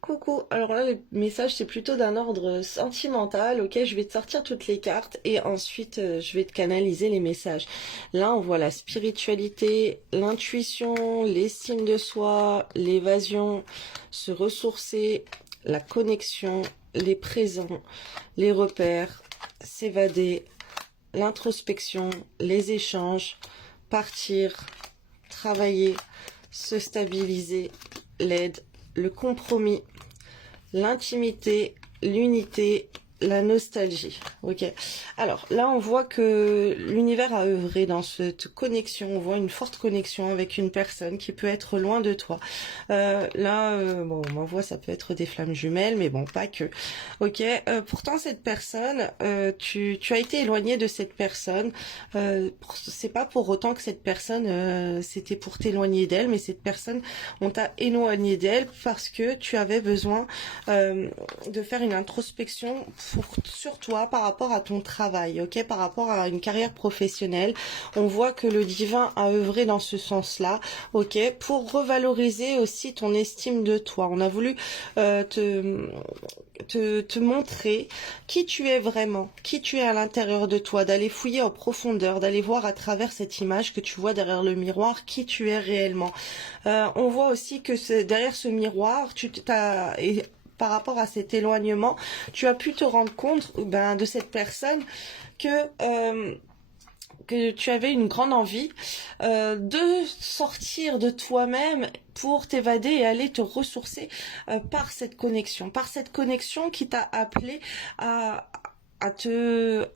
Coucou, alors là le message c'est plutôt d'un ordre sentimental, ok, je vais te sortir toutes les cartes et ensuite je vais te canaliser les messages. Là on voit la spiritualité, l'intuition, l'estime de soi, l'évasion, se ressourcer, la connexion, les présents, les repères, s'évader, l'introspection, les échanges, partir, travailler, se stabiliser, l'aide, le compromis, l'intimité, l'unité, la nostalgie. Ok. Alors là, on voit que l'univers a œuvré dans cette connexion. On voit une forte connexion avec une personne qui peut être loin de toi. Bon, on m'envoie, ça peut être des flammes jumelles, mais bon, pas que. Ok. Pourtant, cette personne, tu as été éloigné de cette personne. C'est pas pour autant que cette personne, c'était pour t'éloigner d'elle, mais cette personne, on t'a éloigné d'elle parce que tu avais besoin de faire une introspection sur toi par rapport à ton travail, ok, par rapport à une carrière professionnelle. On voit que le divin a œuvré dans ce sens-là, ok, pour revaloriser aussi ton estime de toi. On a voulu te montrer qui tu es vraiment, qui tu es à l'intérieur de toi, d'aller fouiller en profondeur, d'aller voir à travers cette image que tu vois derrière le miroir, qui tu es réellement. On voit aussi que derrière ce miroir, par rapport à cet éloignement, tu as pu te rendre compte de cette personne que que tu avais une grande envie de sortir de toi-même pour t'évader et aller te ressourcer par cette connexion qui t'a appelé à, à te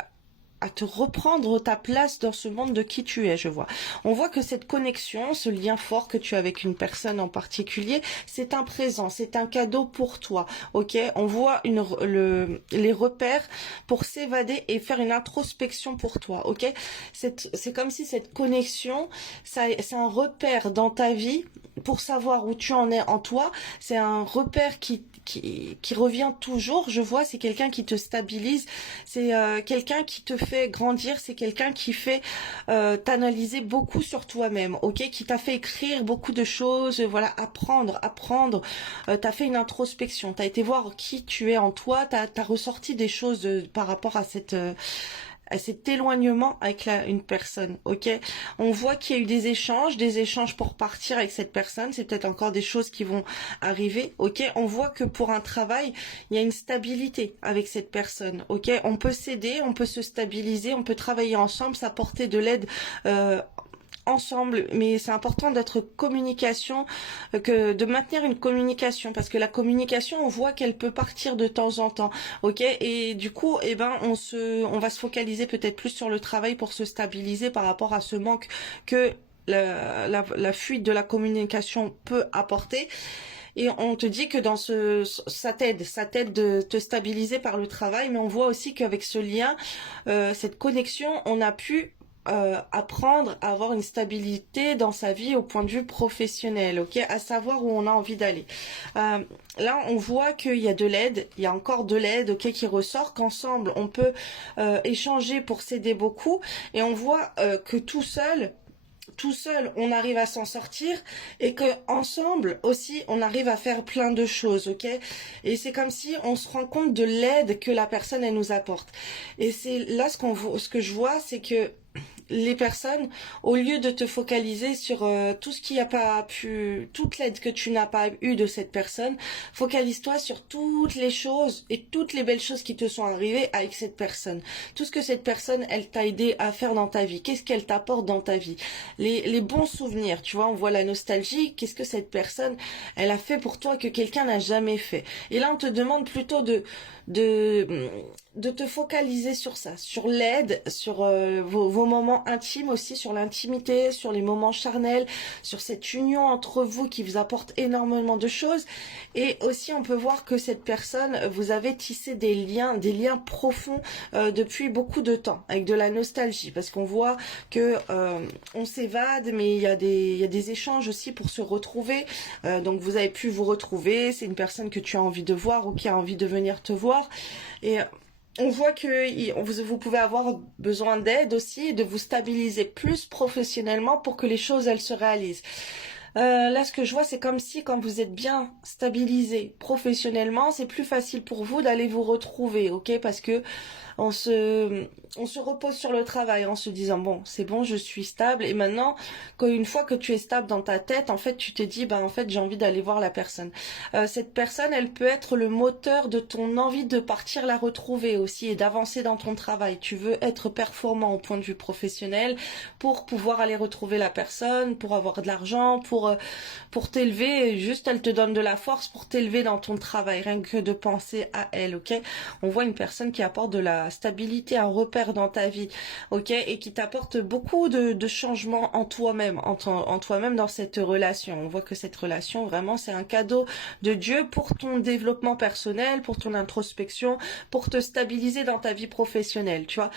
à te reprendre ta place dans ce monde de qui tu es, je vois. On voit que cette connexion, ce lien fort que tu as avec une personne en particulier, c'est un présent, c'est un cadeau pour toi, ok. On voit les repères pour s'évader et faire une introspection pour toi, ok. C'est comme si cette connexion, c'est un repère dans ta vie pour savoir où tu en es en toi. C'est un repère qui revient toujours, je vois, c'est quelqu'un qui te stabilise, c'est quelqu'un qui te fait grandir, c'est quelqu'un qui fait t'analyser beaucoup sur toi-même, ok, qui t'a fait écrire beaucoup de choses, voilà, apprendre, t'as fait une introspection, t'as été voir qui tu es en toi, t'as ressorti des choses par rapport à cet éloignement avec une personne, ok. On voit qu'il y a eu des échanges pour partir avec cette personne, c'est peut-être encore des choses qui vont arriver, ok. On voit que pour un travail, il y a une stabilité avec cette personne, ok. On peut s'aider, on peut se stabiliser, on peut travailler ensemble, s'apporter de l'aide ensemble, mais c'est important d'être communication, que de maintenir une communication, parce que la communication, on voit qu'elle peut partir de temps en temps, ok, et du coup, on va se focaliser peut-être plus sur le travail pour se stabiliser par rapport à ce manque que la fuite de la communication peut apporter. Et on te dit que ça t'aide de te stabiliser par le travail, mais on voit aussi qu'avec ce lien, cette connexion, on a pu apprendre à avoir une stabilité dans sa vie au point de vue professionnel, ok, à savoir où on a envie d'aller. Là, on voit qu'il y a de l'aide, il y a encore de l'aide, ok, qui ressort, qu'ensemble on peut échanger pour s'aider beaucoup, et on voit que tout seul, on arrive à s'en sortir et que ensemble aussi, on arrive à faire plein de choses, ok. Et c'est comme si on se rend compte de l'aide que la personne elle nous apporte. Et c'est là ce que je vois, c'est que les personnes, au lieu de te focaliser sur tout ce qui a pas pu, toute l'aide que tu n'as pas eu de cette personne, focalise-toi sur toutes les choses et toutes les belles choses qui te sont arrivées avec cette personne. Tout ce que cette personne, elle t'a aidé à faire dans ta vie. Qu'est-ce qu'elle t'apporte dans ta vie? Les bons souvenirs, tu vois, on voit la nostalgie. Qu'est-ce que cette personne, elle a fait pour toi que quelqu'un n'a jamais fait? Et là, on te demande plutôt de, de te focaliser sur ça, sur l'aide, sur vos moments intimes aussi, sur l'intimité, sur les moments charnels, sur cette union entre vous qui vous apporte énormément de choses. Et aussi, on peut voir que cette personne, vous avez tissé des liens profonds depuis beaucoup de temps, avec de la nostalgie, parce qu'on voit que on s'évade, mais il y a des échanges aussi pour se retrouver. Donc vous avez pu vous retrouver, c'est une personne que tu as envie de voir ou qui a envie de venir te voir. Et on voit que vous pouvez avoir besoin d'aide aussi et de vous stabiliser plus professionnellement pour que les choses elles se réalisent. Là, ce que je vois, c'est comme si quand vous êtes bien stabilisé professionnellement, c'est plus facile pour vous d'aller vous retrouver, ok? Parce que on se, on se repose sur le travail en se disant, bon, c'est bon, je suis stable. Et maintenant, une fois que tu es stable dans ta tête, en fait, tu te dis, en fait, j'ai envie d'aller voir la personne. Cette personne, elle peut être le moteur de ton envie de partir la retrouver aussi et d'avancer dans ton travail. Tu veux être performant au point de vue professionnel pour pouvoir aller retrouver la personne, pour avoir de l'argent, pour t'élever. Juste, elle te donne de la force pour t'élever dans ton travail, rien que de penser à elle, ok? On voit une personne qui apporte de la stabilité, un repère dans ta vie, ok, et qui t'apporte beaucoup de changements en toi-même, en toi-même dans cette relation. On voit que cette relation, vraiment, c'est un cadeau de Dieu pour ton développement personnel, pour ton introspection, pour te stabiliser dans ta vie professionnelle, tu vois.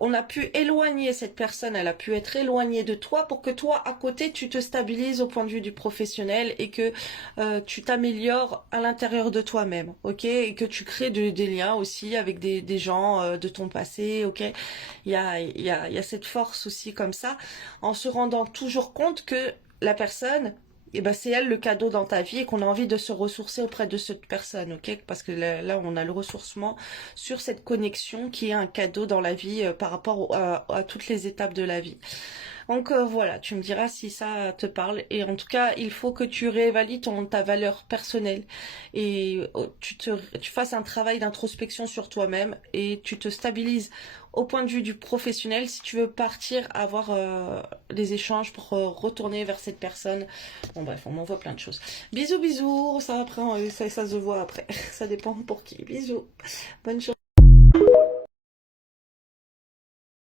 On a pu éloigner cette personne, elle a pu être éloignée de toi pour que toi, à côté, tu te stabilises au point de vue du professionnel et que tu t'améliores à l'intérieur de toi-même, ok, et que tu crées des liens aussi avec des gens de ton passé, ok. Il y a cette force aussi comme ça, en se rendant toujours compte que la personne, c'est elle le cadeau dans ta vie et qu'on a envie de se ressourcer auprès de cette personne, ok? Parce que là, on a le ressourcement sur cette connexion qui est un cadeau dans la vie par rapport à toutes les étapes de la vie. Donc voilà, tu me diras si ça te parle. Et en tout cas, il faut que tu réévalues ta valeur personnelle et tu fasses un travail d'introspection sur toi-même et tu te stabilises au point de vue du professionnel si tu veux partir avoir des échanges pour retourner vers cette personne. Bon bref, on m'envoie plein de choses. Bisous bisous, ça après ça se voit après. Ça dépend pour qui. Bisous. Bonne journée.